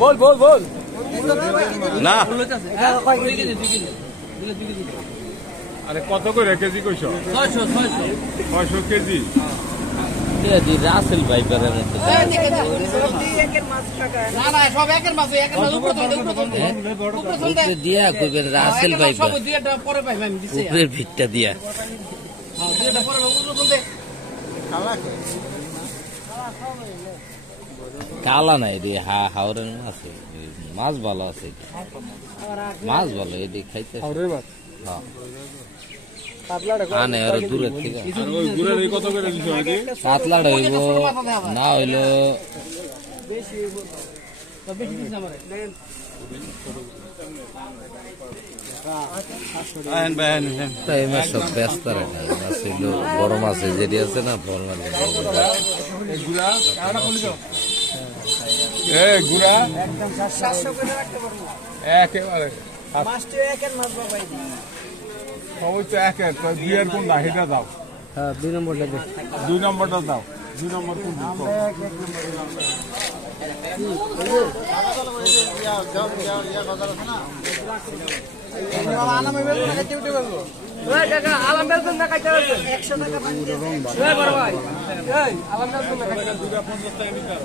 বল বল বল না আরে কত করে কেজি কইছো 600 কেজি রাসেল ভাইপারের মতো দিয়া কইবেন রাসেল ভাইপার উপরের ভিতটা দিয়া কালা নাই রে হাওরের মাছ মাছ ভালো আছে মাছ ভালো এটি খাইতে আনে আর দূরে থেকে পাতলাটা হইব না হইলো সব ব্যস্ত হইলো বড় মাছ যেটি আছে না একেবারে সবাই তো এক এক দুইয়ের কোন না সেটা দাও হ্যাঁ 2 নম্বরটা দে 2 নম্বরটা দাও 2 নম্বর কোন আলাম বেলছেন না কাইতে 100 টাকা 100 টাকা ভাই এই আলাম বেলছেন না কাইতে 50 টাকা নিতে